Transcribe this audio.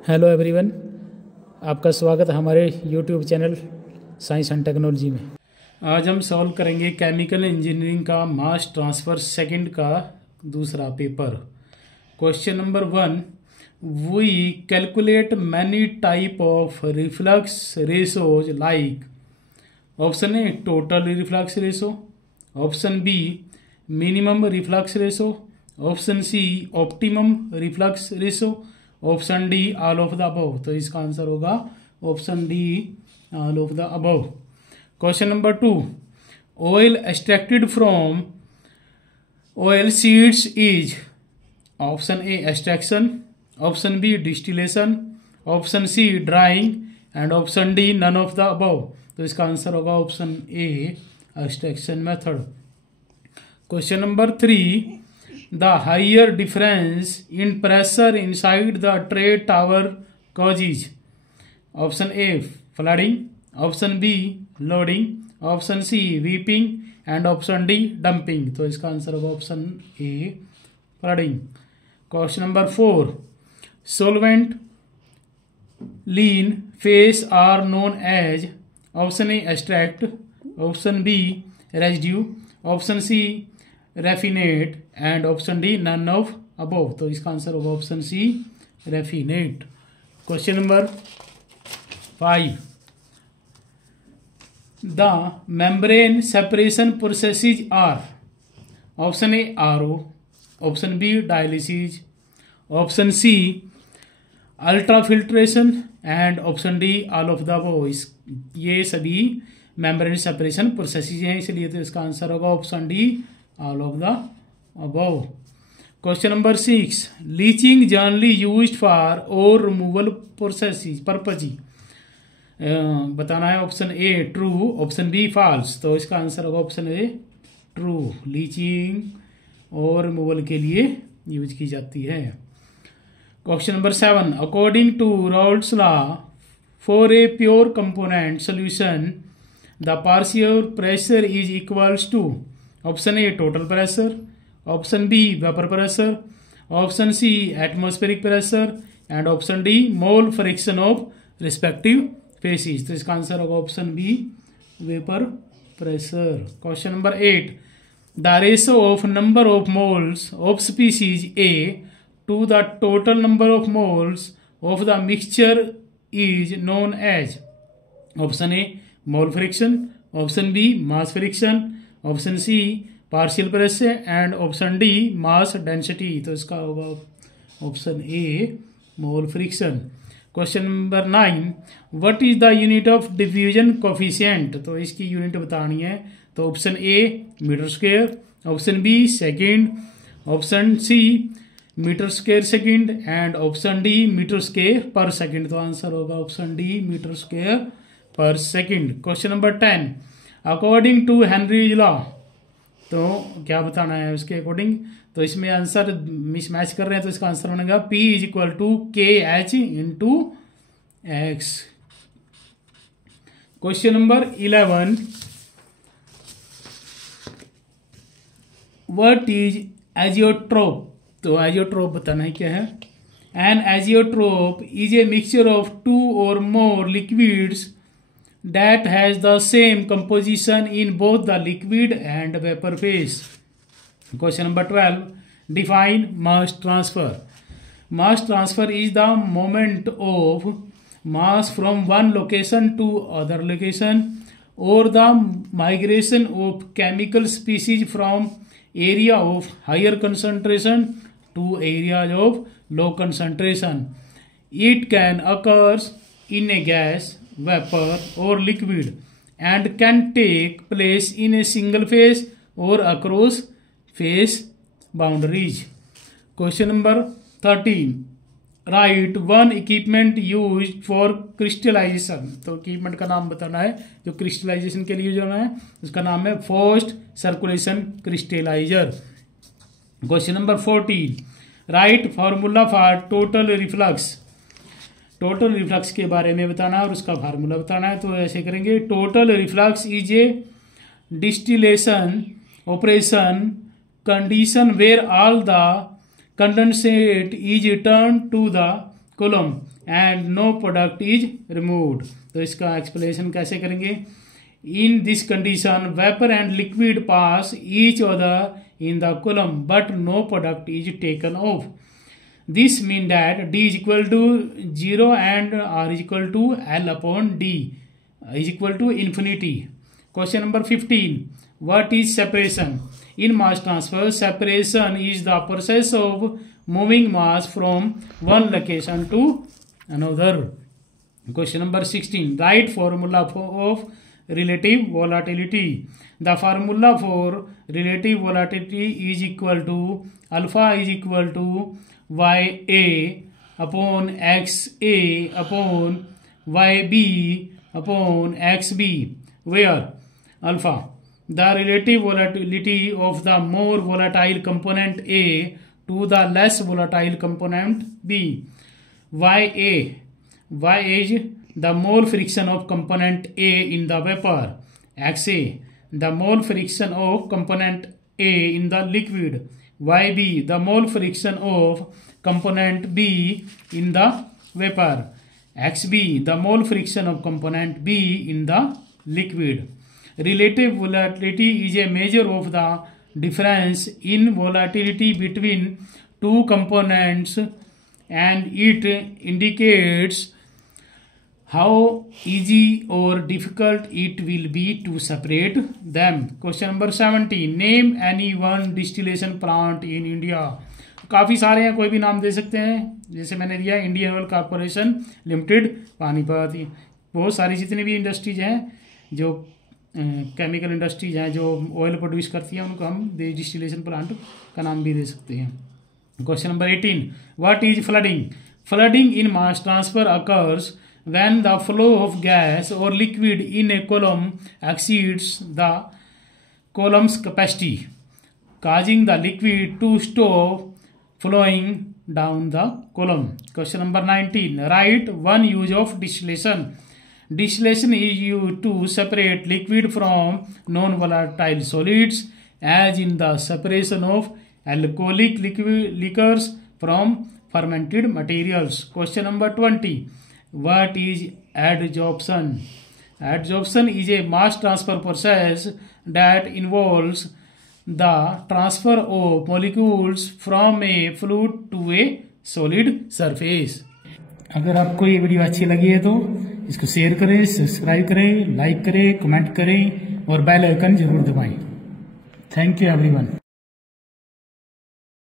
Hello everyone, आपका स्वागत है हमारे YouTube channel science and technology में। आज हम सॉल्व करेंगे केमिकल इंजीनियरिंग का मास ट्रांसफ़र सेकंड का दूसरा पेपर। Question number 1, we calculate many type of reflux ratios like option A total reflux ratio, option B minimum reflux ratio, option C optimum reflux ratio, option D all of the above. तो इसका answer होगा option D all of the above. Question number 2, oil extracted from oil seeds is option A extraction, option B distillation, option C drying and option D none of the above. तो इसका answer होगा option A extraction method. Question number 3, the higher difference in pressure inside the trade tower causes option A flooding, option B loading, option C weeping and option D dumping। तो इसका answer होगा option A flooding। Question number 4, solvent lean phase are known as option A extract, option B residue, option C raffinate and option D none of above. तो इसका answer होगा option C raffinate. Question number 5, the membrane separation processes are option A RO, option B dialysis, option C ultrafiltration and option D all of the above. ये सभी membrane separation processes हैं, इसलिए तो इसका answer होगा option D all of the above। Question number 6, leaching generally used for ore removal processes purpose। बताना है option A true, option B false. तो इसका आंसर होगा ऑप्शन ए ट्रू, लीचिंग और रिमूवल के लिए यूज की जाती है। Question number 7, according to Raoult's law for a pure component solution the partial pressure is equals to option A total pressure, option B vapour pressure, option C atmospheric pressure and option D mole fraction of respective phases. तो इसका answer होगा option B vapour pressure. Question number 8, the ratio of number of moles of species A to the total number of moles of the mixture is known as option A mole fraction, option B mass fraction, option C partial pressure and option D mass density. तो इसका होगा option A mole fraction. Question number 9, what is the unit of diffusion coefficient. तो इसकी unit बतानी है। तो option A metre square, option B second, option C metre square second and option D metre square per second. तो answer होगा option D metre square per second. Question number 10, according to Henry's law. तो क्या बताना है उसके according. तो इसमें answer mismatch कर रहे हैं, तो इसका आंसर बनेगा P is equal to K H into X. Question number 11, what is azeotrope. तो एजियोट्रोप बताना है क्या है। An azeotrope is a mixture of two or more liquids that has the same composition in both the liquid and vapor phase। Question number 12, define mass transfer। Mass transfer is the movement of mass from one location to other location or the migration of chemical species from area of higher concentration to areas of low concentration। It can occur in a gas, vapor or liquid and can take place in a single phase or across phase boundaries। Question number 13, write one equipment used for crystallization। तो equipment का नाम बताना है जो crystallisation के लिए use होना है। उसका नाम है forced circulation crystallizer. Question number 14, right formula for total reflux. Total reflux के बारे में बताना है और उसका फार्मूला बताना है। तो ऐसे करेंगे, total reflux is a distillation operation condition where all the condensate is returned to the column and no product is removed. तो इसका एक्सप्लेनेशन कैसे करेंगे? In this condition vapour and liquid pass each other in the column but no product is taken off. This mean that D is equal to 0 and R is equal to L upon D is equal to infinity. Question number 15. What is separation? In mass transfer, separation is the process of moving mass from one location to another. Question number 16. Write formula of relative volatility. The formula for relative volatility is equal to alpha is equal to YA upon XA upon YB upon XB, where alpha, the relative volatility of the more volatile component A to the less volatile component B. Y is the mole friction of component A in the vapor. XA, the mole friction of component A in the liquid. YB, the mole friction of component B in the vapor. XB, the mole friction of component B in the liquid. Relative volatility is a measure of the difference in volatility between two components and it indicates how easy or difficult it will be to separate them. Question number 17. Name any one distillation plant in India. काफ़ी सारे हैं, कोई भी नाम दे सकते हैं। जैसे मैंने दिया Indian oil corporation limited Panipat. बहुत सारी जितनी भी इंडस्ट्रीज हैं जो केमिकल इंडस्ट्रीज हैं जो ऑयल प्रोड्यूस करती हैं उनको हम डिस्टिलेशन प्लांट का नाम भी दे सकते हैं। Question number 18. What is flooding? Flooding in mass transfer occurs when the flow of gas or liquid in a column exceeds the column's capacity, causing the liquid to stop flowing down the column. Question number 19. Write one use of distillation. Distillation is used to separate liquid from non-volatile solids, as in the separation of alcoholic liquors from fermented materials. Question number 20. What is adsorption? Adsorption is a mass transfer process that involves the transfer of molecules from a fluid to a solid surface. अगर आपको ये video अच्छी लगी है तो इसको share करें, subscribe करें, लाइक करें, कमेंट करें और बेल आइकन जरूर दबाएं। Thank you everyone.